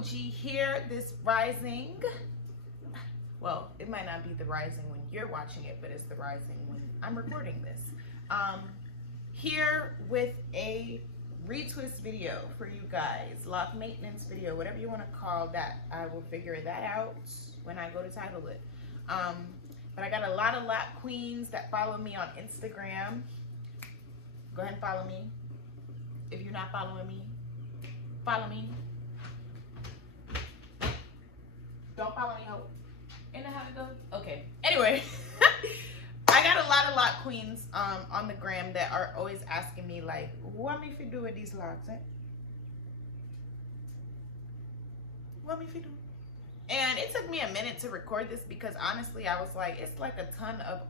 OG here, this rising. Well, it might not be the rising when you're watching it, but it's the rising when I'm recording this. Here with a retwist video for you guys, lock maintenance video, whatever you want to call that. I will figure that out when I go to title it. But I got a lot of lock queens that follow me on Instagram. Go ahead and follow me. If you're not following me, follow me. Don't follow me, hope. Ain't that how it goes? Okay. Anyway, I got a lot of lock queens on the gram that are always asking me, like, what me fi do with these locks, eh? What me fi do? And it took me a minute to record this because honestly, I was like, it's like a ton of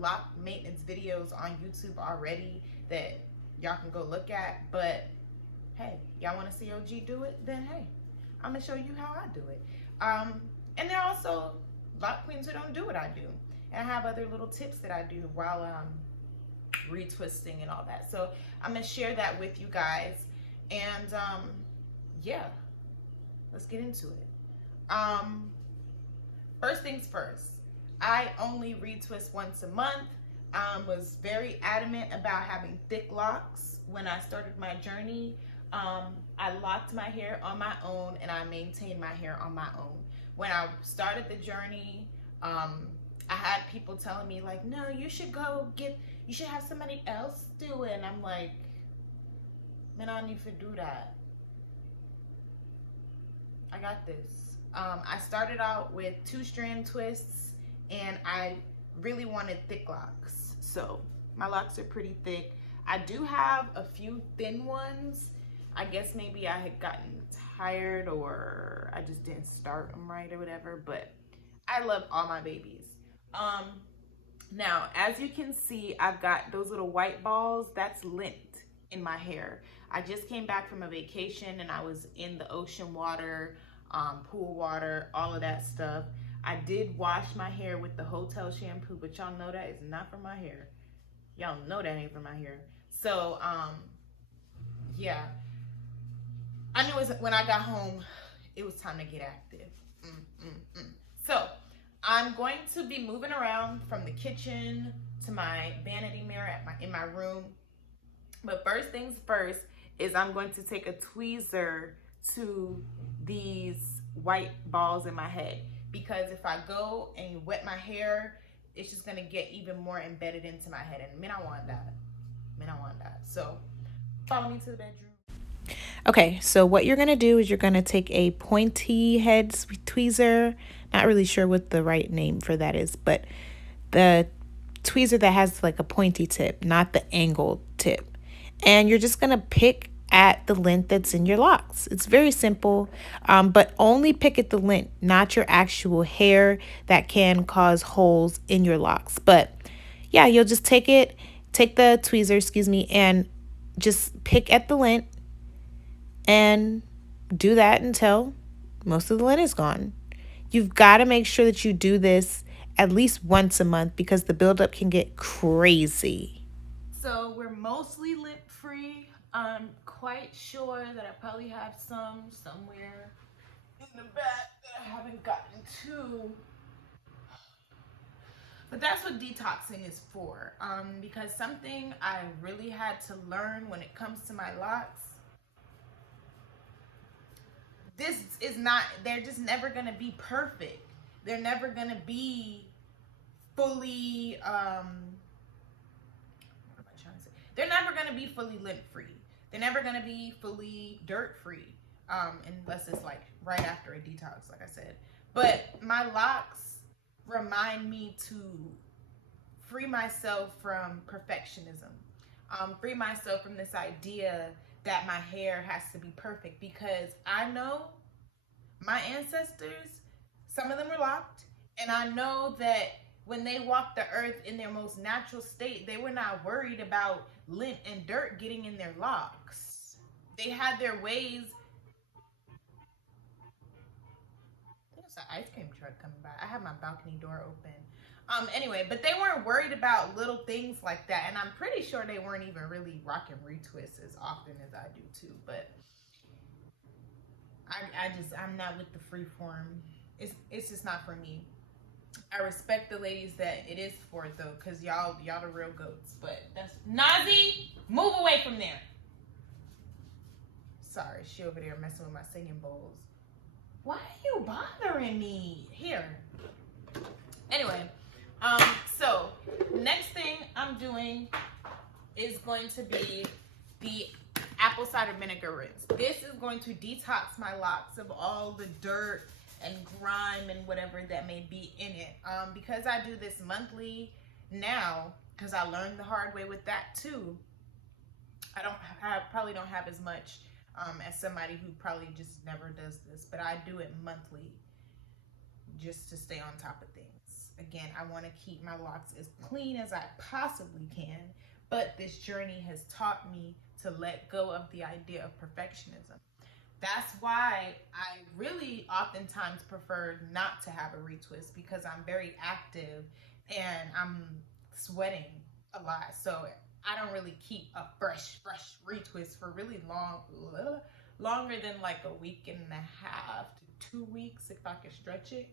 lock maintenance videos on YouTube already that y'all can go look at. But hey, y'all want to see OG do it? Then hey, I'm gonna show you how I do it. And there are also lock queens who don't do what I do. And I have other little tips that I do while retwisting and all that. So I'm gonna share that with you guys. And yeah, let's get into it. First things first, I only retwist once a month. Was very adamant about having thick locks when I started my journey. I locked my hair on my own and I maintained my hair on my own. When I started the journey, I had people telling me like, no, you should have somebody else do it. And I'm like, man, I don't need to do that. I got this. I started out with 2-strand twists and I really wanted thick locks. So my locks are pretty thick. I do have a few thin ones. I guess maybe I had gotten tired or I just didn't start them right or whatever, but I love all my babies. Now, as you can see, I've got those little white balls. That's lint in my hair. I just came back from a vacation and I was in the ocean water, pool water, all of that stuff. I did wash my hair with the hotel shampoo, but y'all know that is not for my hair. Y'all know that ain't for my hair. So, yeah. I knew when I got home, it was time to get active. So, I'm going to be moving around from the kitchen to my vanity mirror in my room. But first things first is I'm going to take a tweezer to these white balls in my head. Because if I go and wet my hair, it's just gonna get even more embedded into my head. And I want that. So follow me to the bedroom. Okay, so what you're gonna do is you're gonna take a pointy head tweezer. Not really sure what the right name for that is, but the tweezer that has like a pointy tip, not the angled tip. And you're just gonna pick at the lint that's in your locks. It's very simple, but only pick at the lint, not your actual hair that can cause holes in your locks. But yeah, you'll just take the tweezer, and just pick at the lint and do that until most of the lint is gone. You've got to make sure that you do this at least once a month because the buildup can get crazy. So we're mostly lint free. I'm quite sure that I probably have some somewhere in the back that I haven't gotten to. But that's what detoxing is for. Because something I really had to learn when it comes to my locks, they're just never gonna be perfect. They're never gonna be fully, what am I trying to say? They're never gonna be fully lint free. They're never gonna be fully dirt free, unless it's like right after a detox, like I said. But my locks remind me to free myself from perfectionism, free myself from this idea that my hair has to be perfect, because I know my ancestors, some of them were locked, and I know that when they walked the earth in their most natural state, they were not worried about lint and dirt getting in their locks. They had their ways. There's an ice cream truck coming by. I have my balcony door open. Anyway, but they weren't worried about little things like that. And I'm pretty sure they weren't even really rocking retwists as often as I do too. But I'm not with the free form. It's just not for me. I respect the ladies that it is for though, cause y'all the real goats. But that's Nazi, move away from there. Sorry, she over there messing with my singing bowls. Why are you bothering me? Here. Anyway, so next thing I'm doing is going to be the apple cider vinegar rinse. This is going to detox my locks of all the dirt and grime and whatever that may be in it. Because I do this monthly now, because I learned the hard way with that too. I probably don't have as much as somebody who probably just never does this, but I do it monthly just to stay on top of things. Again, I want to keep my locks as clean as I possibly can, but this journey has taught me to let go of the idea of perfectionism. That's why I really oftentimes prefer not to have a retwist, because I'm very active and I'm sweating a lot. So I don't really keep a fresh retwist for really longer than like a week and a half to 2 weeks if I can stretch it.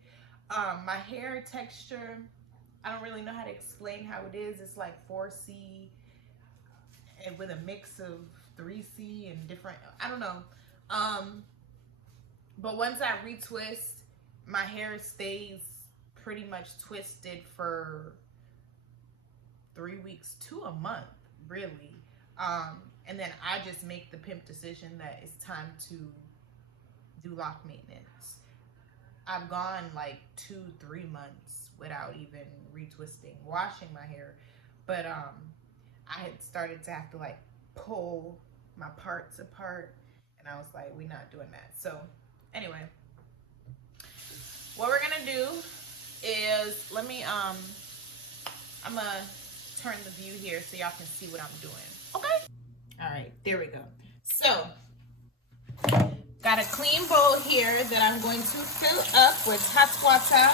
My hair texture, I don't really know how to explain how it is. It's like 4C and with a mix of 3C and different, I don't know. But once I retwist, my hair stays pretty much twisted for 3 weeks to a month, really. And then I just make the pimp decision that it's time to do lock maintenance. I've gone like 2-3 months without even retwisting, washing my hair. But I had started to have to like pull my parts apart, and I was like, we're not doing that. So anyway, what we're gonna do is, let me, I'm gonna turn the view here so y'all can see what I'm doing, okay? All right, there we go. So, got a clean bowl here that I'm going to fill up with hot water.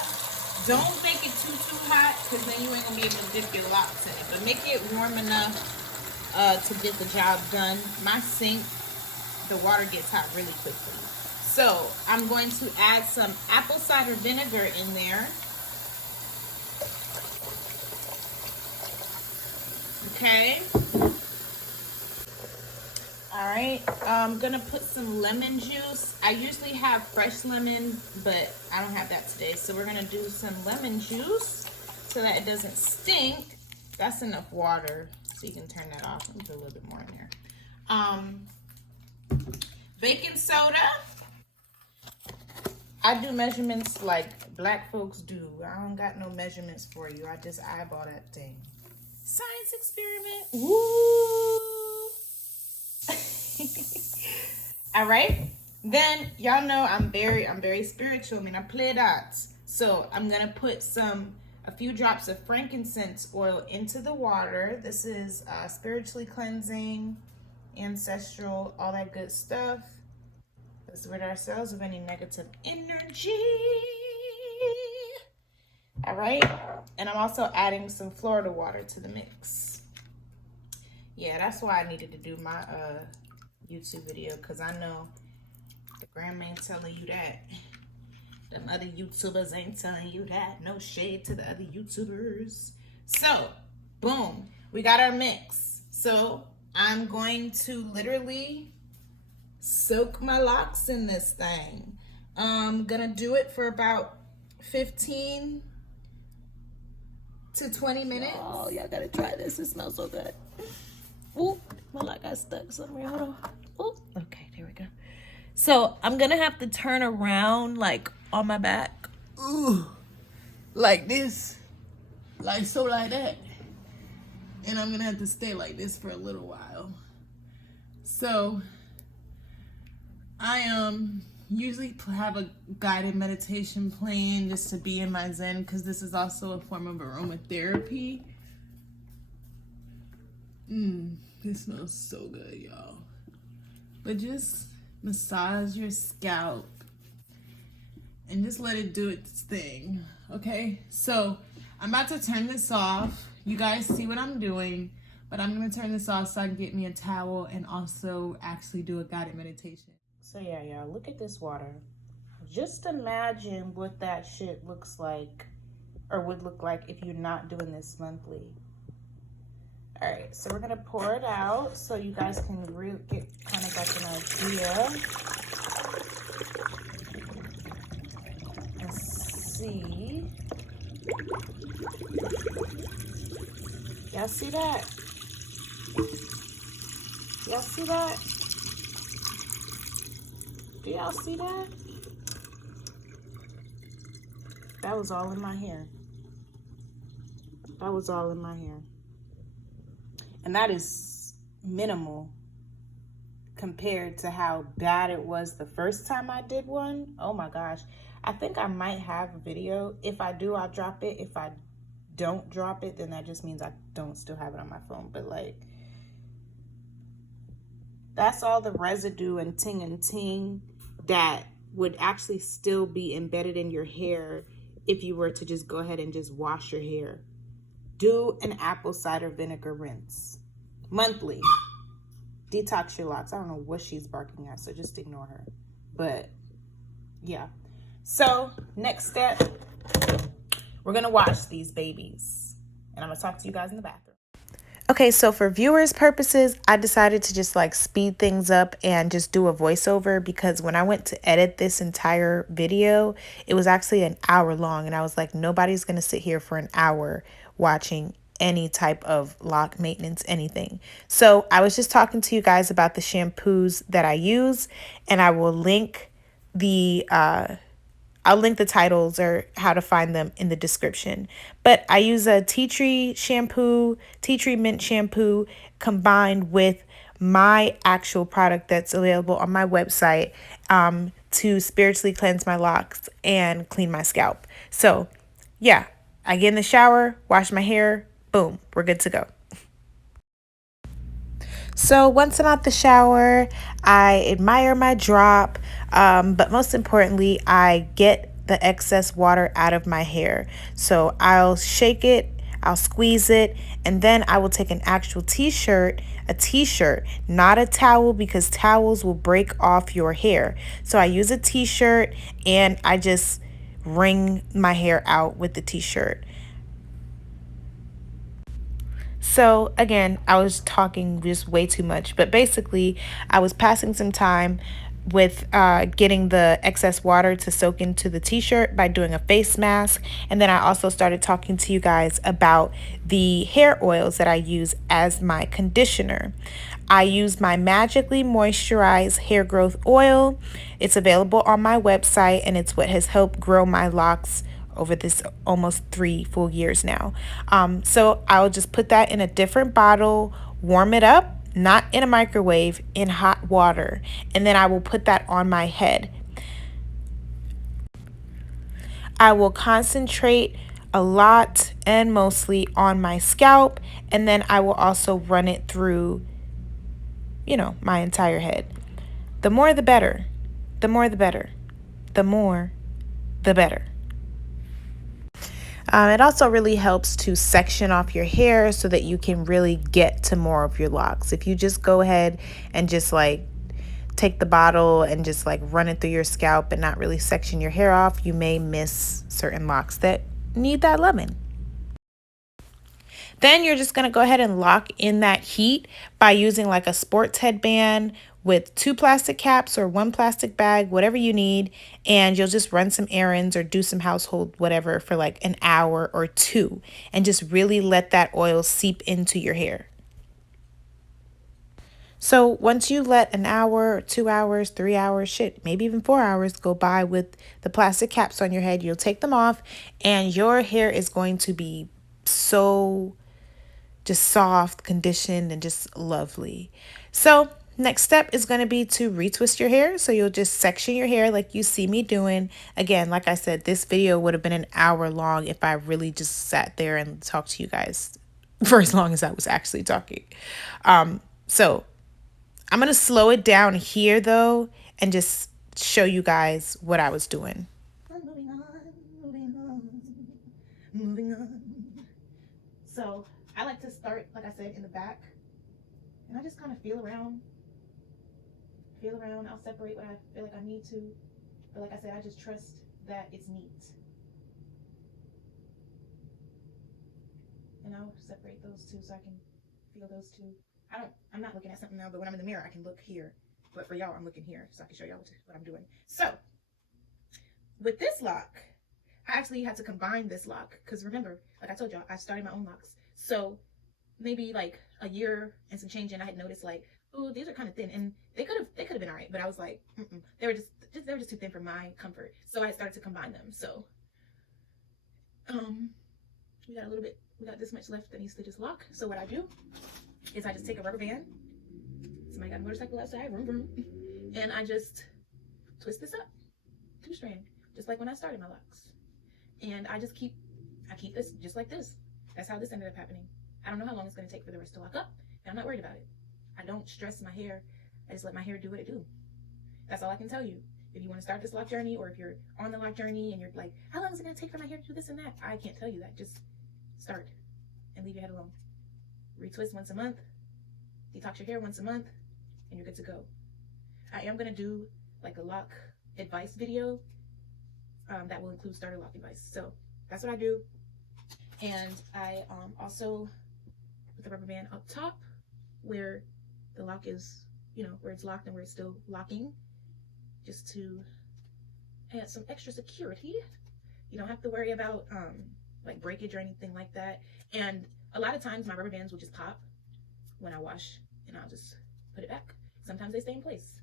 Don't make it too hot, because then you ain't gonna be able to dip your locks in it, but make it warm enough to get the job done. My sink, the water gets hot really quickly. So I'm going to add some apple cider vinegar in there. Okay. All right, I'm gonna put some lemon juice. I usually have fresh lemon, but I don't have that today. So we're gonna do some lemon juice so that it doesn't stink. That's enough water, so you can turn that off. Let me put a little bit more in there. Baking soda. I do measurements like black folks do. I don't got no measurements for you. I just eyeball that thing. Science experiment. Woo! All right, then y'all know I'm very spiritual. I mean, I play dots. So I'm gonna put a few drops of frankincense oil into the water. This is spiritually cleansing, ancestral, all that good stuff. Let's rid ourselves of any negative energy. All right, and I'm also adding some Florida water to the mix. Yeah, that's why I needed to do my YouTube video, because I know the grandma ain't telling you that. Them other YouTubers ain't telling you that. No shade to the other YouTubers. So, boom, we got our mix. So I'm going to literally soak my locks in this thing. I'm gonna do it for about 15 to 20 minutes. Oh, y'all gotta try this. It smells so good. Ooh, my lock got stuck somewhere. Hold on. Ooh, okay, there we go. So I'm gonna have to turn around like on my back. Ooh, like this. Like so, like that. And I'm gonna have to stay like this for a little while. So I usually have a guided meditation playing just to be in my zen, because this is also a form of aromatherapy. This smells so good, y'all. But just massage your scalp and just let it do its thing, okay? So I'm about to turn this off. You guys see what I'm doing, but I'm gonna turn this off so I can get me a towel and also actually do a guided meditation. So yeah, y'all, look at this water. Just imagine what that shit looks like, or would look like, if you're not doing this monthly. All right, so we're gonna pour it out so you guys can really get kind of like an idea and see. Y'all see that? Y'all see that? Do y'all see that? That was all in my hair. That was all in my hair. And that is minimal compared to how bad it was the first time I did one. Oh my gosh. I think I might have a video. If I do, I'll drop it. If I don't drop it, then that just means I don't still have it on my phone. But like, that's all the residue and ting that would actually still be embedded in your hair if you were to just go ahead and just wash your hair. Do an apple cider vinegar rinse monthly. Detox your locks. I don't know what she's barking at, so just ignore her. But yeah. So next step, we're gonna wash these babies, and I'm gonna talk to you guys in the bathroom. Okay, so for viewers' purposes, I decided to just like speed things up and just do a voiceover, because when I went to edit this entire video, it was actually an hour long, and I was like, nobody's gonna sit here for an hour watching any type of lock maintenance, anything. So I was just talking to you guys about the shampoos that I use, and I will link the I'll link the titles or how to find them in the description. But I use a tea tree shampoo, tea tree mint shampoo, combined with my actual product that's available on my website to spiritually cleanse my locks and clean my scalp. So yeah, I get in the shower, wash my hair, boom, we're good to go. So once I'm out the shower, I admire my drop, but most importantly, I get the excess water out of my hair. So I'll shake it, I'll squeeze it, and then I will take an actual t-shirt, not a towel, because towels will break off your hair. So I use a t-shirt and I just wring my hair out with the t-shirt. So again, I was talking just way too much, but basically I was passing some time with getting the excess water to soak into the t-shirt by doing a face mask. And then I also started talking to you guys about the hair oils that I use as my conditioner. I use my Magically Moisturized hair growth oil. It's available on my website, and it's what has helped grow my locks over this almost 3 full years now. So I'll just put that in a different bottle, warm it up, not in a microwave, in hot water, and then I will put that on my head. I will concentrate a lot and mostly on my scalp, and then I will also run it through, my entire head. The more the better. The more the better. The more the better. It also really helps to section off your hair so that you can really get to more of your locks. If you just go ahead and just like take the bottle and just like run it through your scalp and not really section your hair off, you may miss certain locks that need that loving. Then you're just going to go ahead and lock in that heat by using like a sports headband with 2 plastic caps or 1 plastic bag, whatever you need. And you'll just run some errands or do some household whatever for like an hour or 2. And just really let that oil seep into your hair. So once you let an hour, 2 hours, 3 hours, shit, maybe even 4 hours go by with the plastic caps on your head, you'll take them off and your hair is going to be so just soft, conditioned, and just lovely. So next step is going to be to retwist your hair. So you'll just section your hair like you see me doing. Again, like I said, this video would have been an hour long if I really just sat there and talked to you guys for as long as I was actually talking. So I'm going to slow it down here though and just show you guys what I was doing. Moving on. So I like to start, like I said, in the back, and I just kind of feel feel around. I'll separate what I feel like I need to. But like I said, I just trust that it's neat. And I'll separate those two so I can feel those two. I'm not looking at something now, but when I'm in the mirror, I can look here. But for y'all, I'm looking here so I can show y'all what I'm doing. So with this lock, I actually had to combine this lock because remember, like I told y'all, I started my own locks. So maybe like a year and some change in, I had noticed like, oh, these are kind of thin, and they could have been all right, but I was like, they were just too thin for my comfort. So I started to combine them. So we got this much left that needs to just lock. So what I do is I just take a rubber band. Somebody got a motorcycle outside, vroom vroom, and I just twist this up, 2-strand, just like when I started my locks. And I keep this just like this. That's how this ended up happening. I don't know how long it's going to take for the rest to lock up, and I'm not worried about it. I don't stress my hair. I just let my hair do what it do. That's all I can tell you. If you want to start this lock journey, or if you're on the lock journey and you're like, how long is it going to take for my hair to do this and that? I can't tell you that. Just start and leave your head alone. Retwist once a month. Detox your hair once a month, and you're good to go. I am going to do like a lock advice video that will include starter lock advice. So that's what I do. And I also put the rubber band up top where the lock is, where it's locked and where it's still locking, just to add some extra security. You don't have to worry about like breakage or anything like that. And a lot of times my rubber bands will just pop when I wash, and I'll just put it back. Sometimes they stay in place.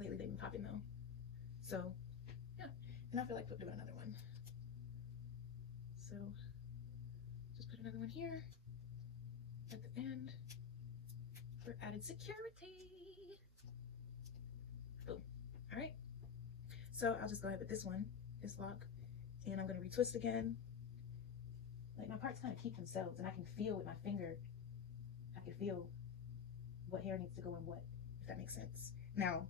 Lately they've been popping though. So yeah, and I feel like doing another one. So just put another one here at the end for added security. Boom. All right. So I'll just go ahead with this lock, and I'm going to retwist again. Like my parts kind of keep themselves, and I can feel with my finger, I can feel what hair needs to go in what, if that makes sense. Now,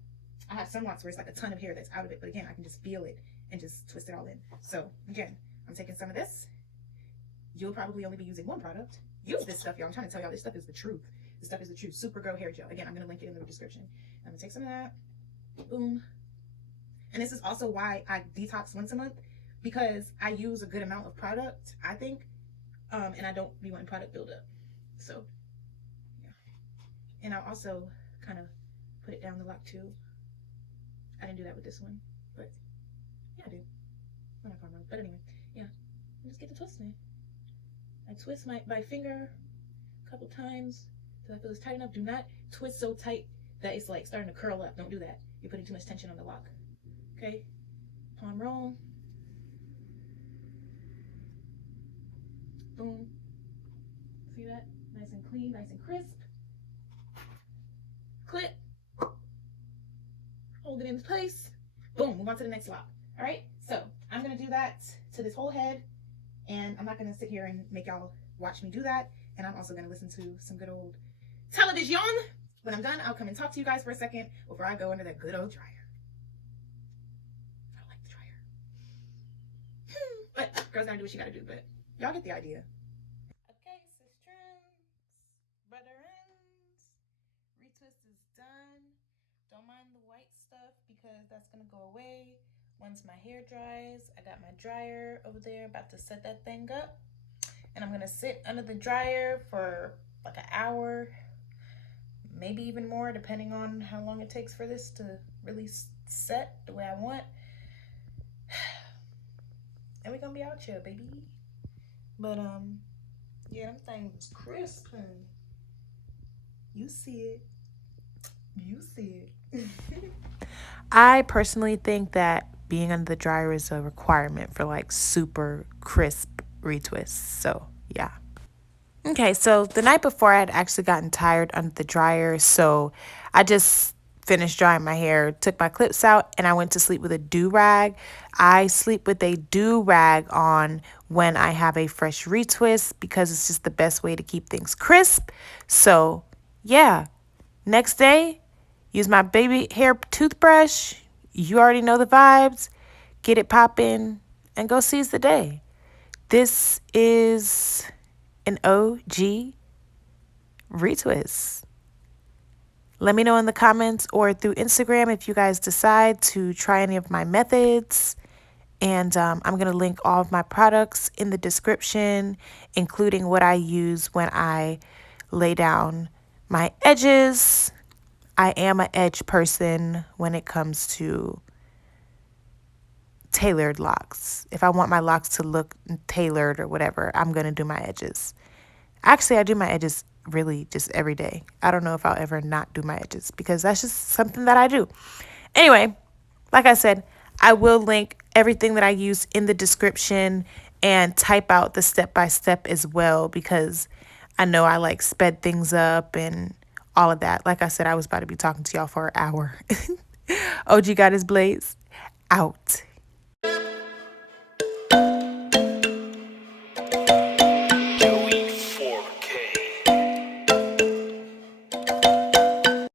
I have some locks where it's like a ton of hair that's out of it, but again, I can just feel it and just twist it all in. So again, I'm taking some of this. You'll probably only be using one product. Use this stuff, y'all. I'm trying to tell y'all, this stuff is the truth. This stuff is the truth. Supergirl hair gel. Again, I'm going to link it in the description. I'm going to take some of that. Boom. And this is also why I detox once a month, because I use a good amount of product, I think, and I don't be wanting product buildup. So, yeah. And I'll also kind of put it down the lock too. I didn't do that with this one, but yeah, I did. I'm not wrong, but anyway, yeah. Just get the twisting. I twist my finger a couple times till I feel it's tight enough. Do not twist so tight that it's like starting to curl up. Don't do that. You're putting too much tension on the lock. Okay? Palm roll. Boom. See that? Nice and clean, nice and crisp. Clip. Hold it in place. Boom. Move on to the next lock. All right? So I'm going to do that to this whole head. And I'm not going to sit here and make y'all watch me do that. And I'm also going to listen to some good old television. When I'm done, I'll come and talk to you guys for a second before I go under that good old dryer. I don't like the dryer. But girls gotta do what she gotta do, but y'all get the idea. Okay, sisters, brother ends. Retwist is done. Don't mind the white stuff because that's gonna go away once my hair dries. I got my dryer over there, about to set that thing up. And I'm gonna sit under the dryer for like an hour, maybe even more, depending on how long it takes for this to really set the way I want. And we're gonna be out here, baby. But yeah, them things crisp, honey. You see it. You see it. I personally think that being under the dryer is a requirement for like super crisp retwists. So yeah. Okay, so the night before I had actually gotten tired under the dryer, so I just finished drying my hair, took my clips out, and I went to sleep with a do-rag. I sleep with a do-rag on when I have a fresh retwist because it's just the best way to keep things crisp. So yeah, next day, use my baby hair toothbrush. You already know the vibes. Get it popping and go seize the day. This is an OG retwist. Let me know in the comments or through Instagram if you guys decide to try any of my methods. And I'm going to link all of my products in the description, including what I use when I lay down my edges. I am an edge person when it comes to tailored locks. If I want my locks to look tailored or whatever, I'm going to do my edges. Actually, I do my edges really just every day. I don't know if I'll ever not do my edges because that's just something that I do. Anyway, like I said, I will link everything that I use in the description and type out the step-by-step as well because I know I like sped things up and all of that. Like I said, I was about to be talking to y'all for an hour. OG got his blades out.